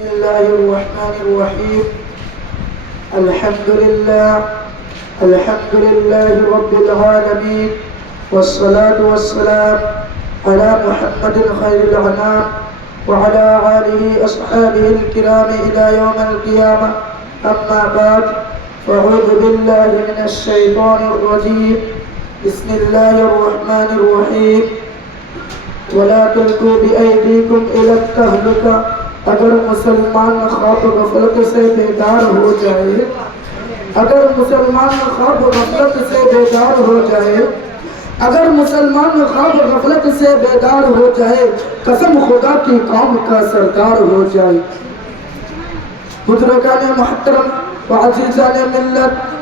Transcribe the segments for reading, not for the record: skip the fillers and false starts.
بسم الله الرحمن الرحيم. الحمد لله رب العالمين، والصلاة والسلام على محمد خير الأنام وعلى آله أصحابه الكرام إلى يوم القيامة. أما بعد، فأعوذ بالله من الشيطان الرجيم. بسم الله الرحمن الرحيم. ولا تلقوا بأيديكم إلى التهلكة. اگر مسلمان خواب غفلت سے بیدار ہو جائے، اگر مسلمان خواب غفلت سے بیدار ہو جائے، اگر مسلمان خواب غفلت سے بیدار ہو جائے، قسم خدا کی قوم کا سردار ہو جائے۔ بزرگان محترم و عزیزان ملت،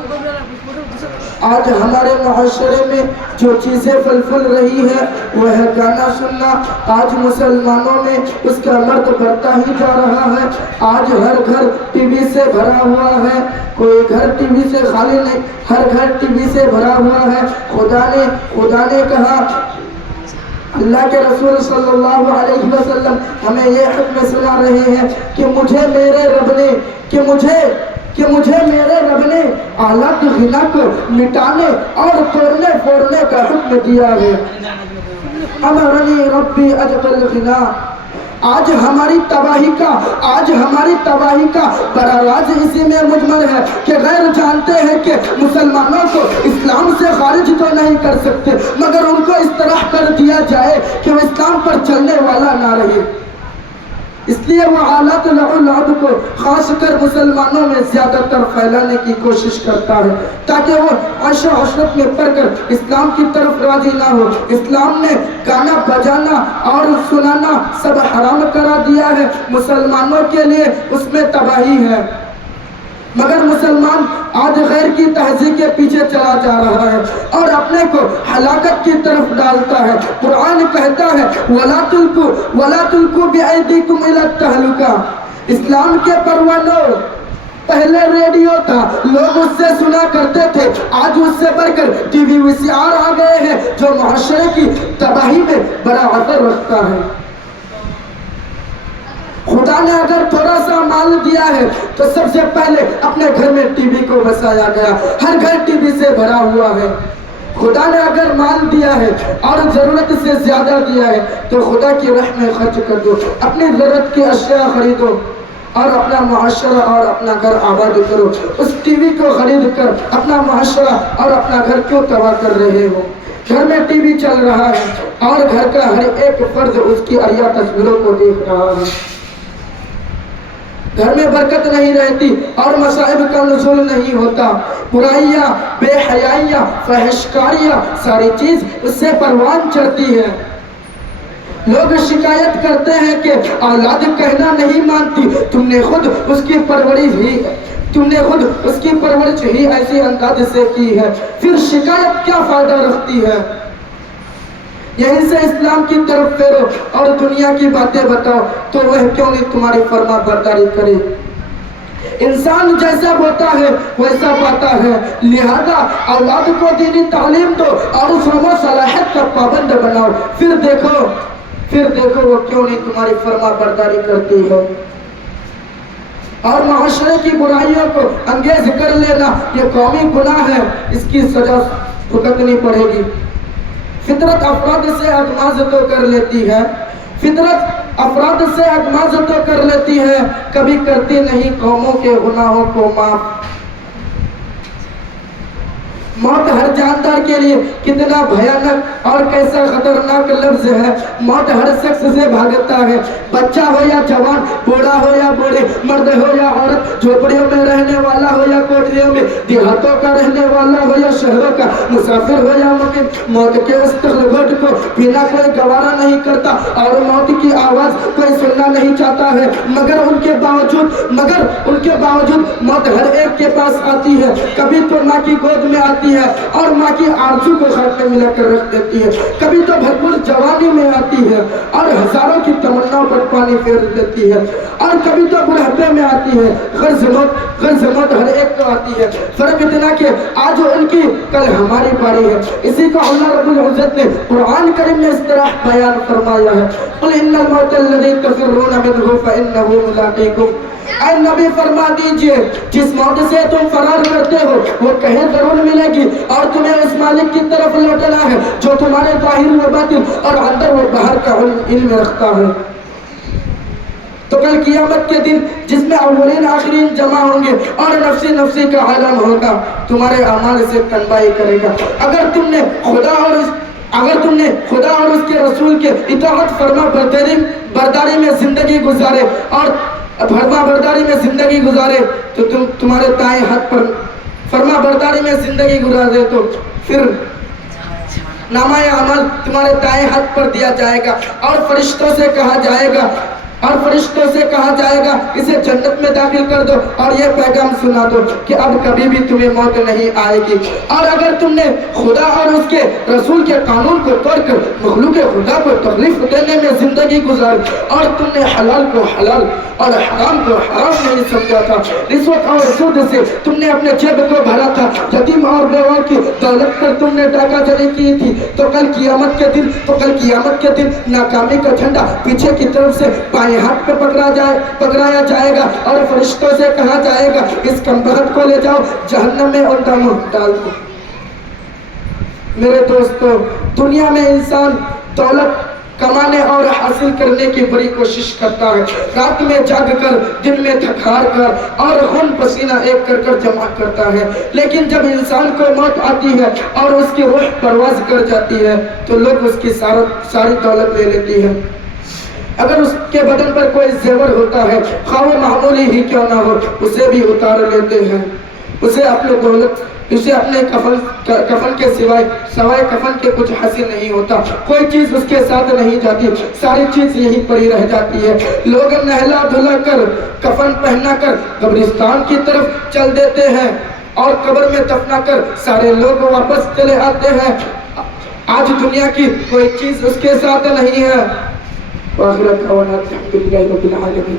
آج ہمارے معاشرے میں جو چیزیں پھل رہی ہیں وہ ہے گانا سننا۔ آج مسلمانوں میں اس کا مرد بڑھتا ہی جا رہا ہے۔ آج ہر گھر ٹی وی سے بھرا ہوا ہے، کوئی گھر ٹی وی سے خالی نہیں، ہر گھر ٹی وی سے بھرا ہوا ہے۔ خدا نے کہا، اللہ کے رسول صلی اللہ علیہ وسلم ہمیں یہ حکم سنا رہے ہیں کہ مجھے میرے رب نے آلات غنا کو مٹانے اور توڑنے پھوڑنے کا حکم دیا ہے۔ امرنی ربی اجقل غنا۔ آج ہماری تباہی کا بڑا راز اسی میں مجمل ہے کہ غیر جانتے ہیں کہ مسلمانوں کو اسلام سے خارج تو نہیں کر سکتے، مگر ان کو اس طرح کر دیا جائے کہ وہ اسلام پر چلنے والا نہ رہے۔ اس لیے وہ آلات لعب کو خاص کر مسلمانوں میں زیادہ تر پھیلانے کی کوشش کرتا ہے تاکہ وہ عیش و عشرت میں پڑھ کر اسلام کی طرف راضی نہ ہو۔ اسلام نے گانا بجانا اور سنانا سب حرام کرا دیا ہے، مسلمانوں کے لیے اس میں تباہی ہے، مگر مسلمان آج غیر کی تہذیب کے پیچھے چلا جا رہا ہے اور اپنے کو ہلاکت کی طرف ڈالتا ہے۔ قرآن کہتا ہے وَلَا تُلْقُوا بِأَيْدِيكُمْ إِلَى التَّهْلُكَةِ۔ اسلام کے پروانوں، پہلے ریڈیو تھا، لوگ اس سے سنا کرتے تھے، آج اس سے بڑھ کر ٹی وی VCR آ گئے ہیں جو معاشرے کی تباہی میں بڑا اثر رکھتا ہے۔ خدا نے اگر تھوڑا سا مال دیا ہے تو سب سے پہلے اپنے گھر میں ٹی وی کو بسایا گیا، ہر گھر ٹی وی سے بھرا ہوا ہے۔ خدا نے اگر مال دیا ہے اور ضرورت سے زیادہ دیا ہے تو خدا کی راہ میں خرچ کر دو، اپنی ضرورت کی اشیاء خریدو اور اپنا معاشرہ اور اپنا گھر آباد کرو۔ اس ٹی وی کو خرید کر اپنا معاشرہ اور اپنا گھر کیوں تباہ کر رہے ہو؟ گھر میں ٹی وی چل رہا ہے اور گھر کا ہر ایک فرد اس کی عریاں تصویروں کو دیکھ رہا ہے۔ گھر میں برکت نہیں رہتی اور مصائب کا نزول نہیں ہوتا، برائیاں، بے حیائیاں، فحشکاریاں، ساری چیز اس سے پروان چڑھتی ہے۔ لوگ شکایت کرتے ہیں کہ اولاد کہنا نہیں مانتی، تم نے خود اس کی پرورش ہی ایسی انداز سے کی ہے، پھر شکایت کیا فائدہ رکھتی ہے؟ یہیں سے اسلام کی طرف پھیرو اور دنیا کی باتیں بتاؤ تو وہ کیوں نہیں تمہاری فرما برداری کرے۔ انسان جیسا ہوتا ہے ویسا پاتا ہے، لہذا اولاد کو دینی تعلیم دو اور اس علم و صلاحیت کا پابند بناؤ، پھر دیکھو وہ کیوں نہیں تمہاری فرما برداری کرتی ہے۔ اور معاشرے کی برائیوں کو انگیز کر لینا یہ قومی گناہ ہے، اس کی سزا بھگتنی پڑے گی۔ فطرت افراد سے اغماض تو کر لیتی ہے، کبھی کرتی نہیں قوموں کے گناہوں کو معاف۔ موت ہر جاندار کے لیے کتنا بھیانک اور کیسا خطرناک لفظ ہے۔ موت ہر شخص سے بھاگتا ہے، بچہ ہو یا جوان، بوڑھا ہو یا بوڑھے، مرد ہو یا عورت، جھوپڑیوں میں رہنے والا ہو یا کوٹھریوں میں، دیہاتوں کا رہنے والا ہو یا شہروں کا، مسافر ہو یا مقیم، موت کے اس تلغٹ کو بنا کوئی گوارا نہیں کرتا اور موت کی آواز کوئی سننا نہیں چاہتا ہے، مگر ان کے باوجود موت ہر ایک کے پاس آتی ہے۔ کبھی تو ماں کی گود میں آتی جاتی ہے اور ماں کی آرزو کو خاک میں ملا کر رکھ دیتی ہے، کبھی تو بھرپور جوانی میں آتی ہے اور ہزاروں کی تمناؤں پر پانی پھیر دیتی ہے، اور کبھی تو بڑھاپے میں آتی ہے، غرض موت ہر ایک کو آتی ہے، فرق اتنا کہ آج ان کی کل ہماری باری ہے۔ اسی کو اللہ رب العزت نے قرآن کریم میں اس طرح بیان فرمایا ہے، قل ان الموت الذی تفرون منہ فانہ ملاقیکم۔ اے نبی فرما دیجئے جس موت سے تم فرار کرتے ہو وہ کہیں ضرور ملے گی، اور تمہیں اس مالک کی طرف لوٹنا ہے جو تمہارے ظاہر و باطن اور اندر و باہر کا علم رکھتا ہے۔ تو کل قیامت کے دن جس میں اولین آخرین جمع ہوں گے اور نفسی نفسی کا عالم ہوگا، تمہارے اعمال سے تنبیہ کرے گا۔ اگر تم نے خدا اور اس کے رسول کے اطاعت فرما برداری میں زندگی گزارے اور فرما برداری میں زندگی گزارے تو تمہارے دائیں ہاتھ پر فرما برداری میں زندگی گزارے تو پھر نامہ اعمال تمہارے دائیں ہاتھ پر دیا جائے گا اور فرشتوں سے کہا جائے گا اسے جنت میں داخل کر دو اور یہ پیغام سنا دو کہ اب کبھی بھی تمہیں موت نہیں آئے گی۔ اور اگر تم نے خدا اور اس کے رسول کے قانون کو توڑ کر مخلوق خدا کو تکلیف دینے میں زندگی گزاری اور تم نے حلال کو حلال اور حرام کو حرام نہیں سمجھا تھا، رشوت اور سود سے تم نے اپنے جیب کو بھرا تھا، یتیم اور بیوہ کی دولت پر تم نے ڈاکہ جاری کی تھی، تو کل قیامت کے دن ناکامی کا جھنڈا پیچھے کی طرف سے بائیں ہاتھ پہ پکڑایا جائے گا اور فرشتوں سے کہا جائے گا اس کمبخت کو لے جاؤ جہنم میں ان کا منہ ڈال دو۔ میرے دوستو، دنیا میں انسان دولت کمانے اور حاصل کرنے کی بڑی کوشش کرتا ہے، رات میں جاگ کر دن میں تھک ہار کر اور خون پسینہ ایک کر جمع کرتا ہے، لیکن جب انسان کو موت آتی ہے اور اس کی روح پرواز کر جاتی ہے تو لوگ اس کی ساری دولت لے لیتی ہے۔ اگر اس کے بدن پر کوئی زیور ہوتا ہے خواہ وہ معمولی ہی کیوں نہ ہو اسے بھی اتار لیتے ہیں، اسے اپنے کفن کے سوائے کفن کے کچھ حاصل نہیں ہوتا، کوئی چیز اس کے ساتھ نہیں جاتی، ساری چیز یہی پڑی رہ جاتی ہے۔ لوگ نہلا دھلا کر کفن پہنا کر قبرستان کی طرف چل دیتے ہیں اور قبر میں دفنا کر سارے لوگ واپس چلے آتے ہیں۔ آج دنیا کی کوئی چیز اس کے ساتھ نہیں ہے۔ وآخر دعوانا الحمد للہ رب العالمین۔